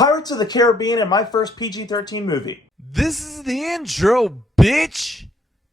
Pirates of the Caribbean and my first PG-13 movie. This is the intro, bitch.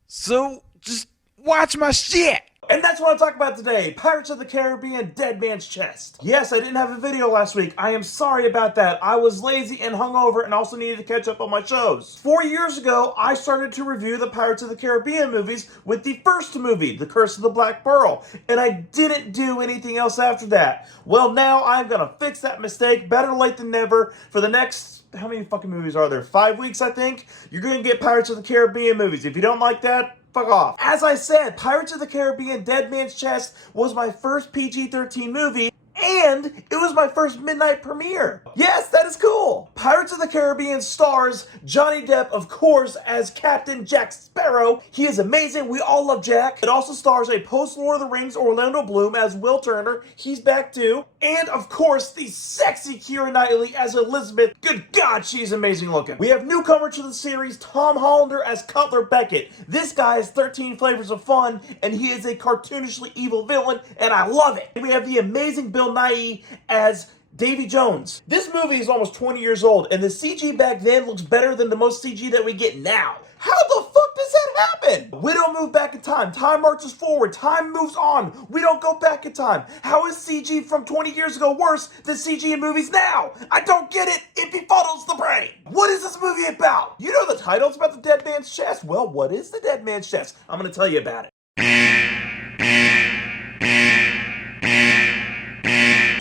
So just watch my shit. And that's what I'm talking about today, Pirates of the Caribbean, Dead Man's Chest. Yes, I didn't have a video last week. I am sorry about that. I was lazy and hungover and also needed to catch up on my shows. 4 years ago, I started to review the Pirates of the Caribbean movies with the first movie, The Curse of the Black Pearl, and I didn't do anything else after that. Well, now I'm gonna fix that mistake, better late than never, for the next... How many fucking movies are there? 5 weeks, I think? You're gonna get Pirates of the Caribbean movies. If you don't like that, fuck off. As I said, Pirates of the Caribbean Dead Man's Chest was my first PG-13 movie, and it was my first midnight premiere. Yes, that is cool. Pirates of the Caribbean stars Johnny Depp, of course, as Captain Jack Sparrow. He is amazing. We all love Jack. It also stars a post-Lord of the Rings Orlando Bloom as Will Turner. He's back too. And, of course, the sexy Keira Knightley as Elizabeth. Good God, she's amazing looking. We have newcomer to the series, Tom Hollander as Cutler Beckett. This guy has 13 flavors of fun, and he is a cartoonishly evil villain, and I love it. And we have the amazing Bill Nighy as Davy Jones. This movie is almost 20 years old, and the CG back then looks better than the most CG that we get now. How the fuck does that happen? We don't move back in time. Time marches forward. Time moves on. We don't go back in time. How is CG from 20 years ago worse than CG in movies now? I don't get it. It befuddles the brain. What is this movie about? You know the title. It's about the Dead Man's Chest. Well, what is the Dead Man's Chest? I'm going to tell you about it.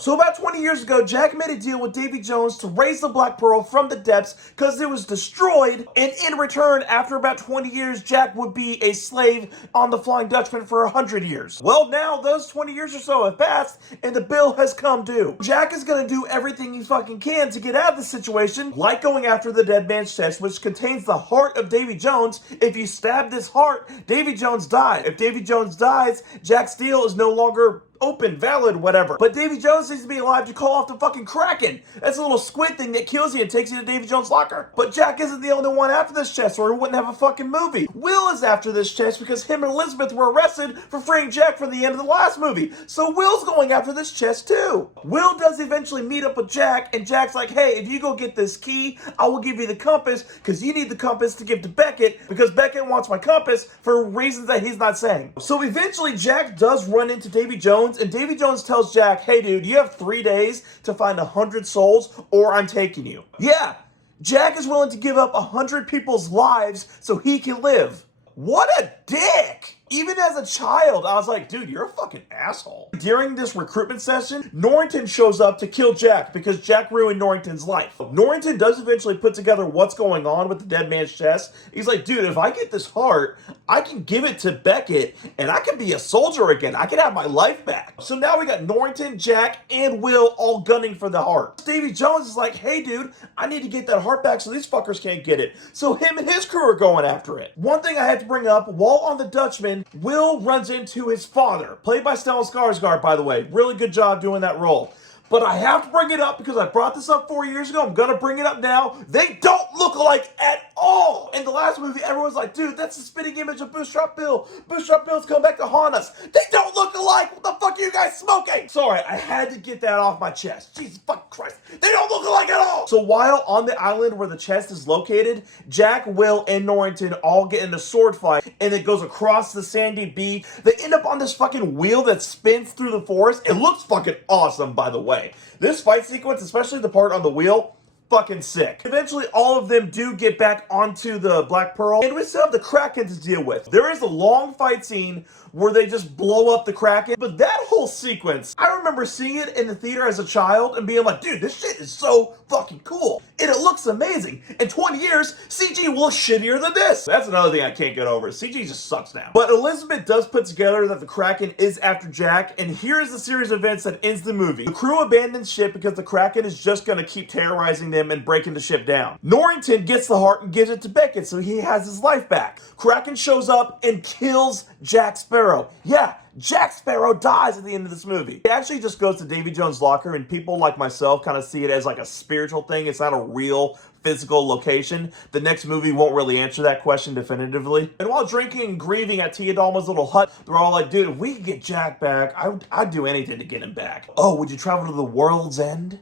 So about 20 years ago, Jack made a deal with Davy Jones to raise the Black Pearl from the depths because it was destroyed, and in return, after about 20 years, Jack would be a slave on the Flying Dutchman for 100 years. Well, now those 20 years or so have passed, and the bill has come due. Jack is gonna do everything he fucking can to get out of the situation, like going after the Dead Man's Chest, which contains the heart of Davy Jones. If you stab this heart, Davy Jones died. If Davy Jones dies, Jack Steele is no longer open, valid, whatever. But Davy Jones needs to be alive to call off the fucking Kraken. That's a little squid thing that kills you and takes you to Davy Jones' locker. But Jack isn't the only one after this chest, or he wouldn't have a fucking movie. Will is after this chest because him and Elizabeth were arrested for freeing Jack from the end of the last movie. So Will's going after this chest too. Will does eventually meet up with Jack, and Jack's like, hey, if you go get this key, I will give you the compass, because you need the compass to give to Beckett, because Beckett wants my compass for reasons that he's not saying. So eventually Jack does run into Davy Jones, and Davy Jones tells Jack, hey dude, you have 3 days to find 100 souls or I'm taking you. Yeah, Jack is willing to give up 100 people's lives so he can live. What a dick! Even as a child, I was like, dude, you're a fucking asshole. During this recruitment session, Norrington shows up to kill Jack because Jack ruined Norrington's life. Norrington does eventually put together what's going on with the Dead Man's Chest. He's like, dude, if I get this heart, I can give it to Beckett and I can be a soldier again. I can have my life back. So now we got Norrington, Jack, and Will all gunning for the heart. Davy Jones is like, hey dude, I need to get that heart back so these fuckers can't get it. So him and his crew are going after it. One thing I had to bring up, while on the Dutchman, Will runs into his father, played by Stellan Skarsgård, by the way. Really good job doing that role. But I have to bring it up because I brought this up 4 years ago. I'm going to bring it up now. They don't look alike at all. In the last movie, everyone's like, dude, that's the spitting image of Bootstrap Bill. Bootstrap Bill's come back to haunt us. They don't look alike. What the fuck are you guys smoking? Sorry, I had to get that off my chest. Jesus fucking Christ. They don't look alike at all. So while on the island where the chest is located, Jack, Will, and Norrington all get in a sword fight, and it goes across the sandy beach. They end up on this fucking wheel that spins through the forest. It looks fucking awesome, by the way. This fight sequence, especially the part on the wheel, fucking sick. Eventually, all of them do get back onto the Black Pearl, and we still have the Kraken to deal with. There is a long fight scene where they just blow up the Kraken, but that whole sequence, I remember seeing it in the theater as a child and being like, dude, this shit is so fucking cool, and it looks amazing. In 20 years, CG will look shittier than this. That's another thing I can't get over. CG just sucks now. But Elizabeth does put together that the Kraken is after Jack, and here is the series of events that ends the movie. The crew abandons ship because the Kraken is just gonna keep terrorizing them and breaking the ship down. Norrington gets the heart and gives it to Beckett so he has his life back. Kraken shows up and kills Jack Sparrow. Yeah, Jack Sparrow dies at the end of this movie. It actually just goes to Davy Jones' locker, and people like myself kind of see it as like a spiritual thing. It's not a real physical location. The next movie won't really answer that question definitively. And while drinking and grieving at Tia Dalma's little hut, they're all like, dude, if we could get Jack back, I'd do anything to get him back. Oh, would you travel to the world's end?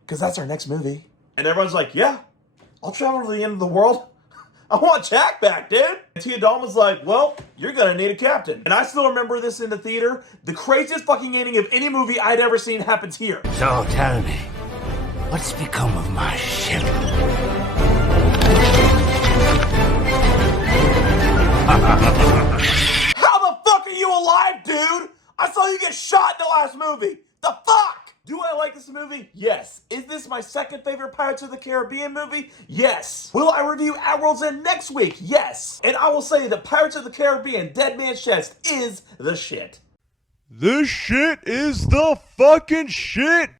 Because that's our next movie. And everyone's like, yeah, I'll travel to the end of the world. I want Jack back, dude. And Tia Dalman's like, well, you're gonna need a captain. And I still remember this in the theater. The craziest fucking ending of any movie I'd ever seen happens here. So tell me, what's become of my ship? How the fuck are you alive, dude? I saw you get shot in the last movie. The fuck? Do I like this movie? Yes. Is this my second favorite Pirates of the Caribbean movie? Yes. Will I review At World's End next week? Yes. And I will say that Pirates of the Caribbean Dead Man's Chest is the shit. This shit is the fucking shit.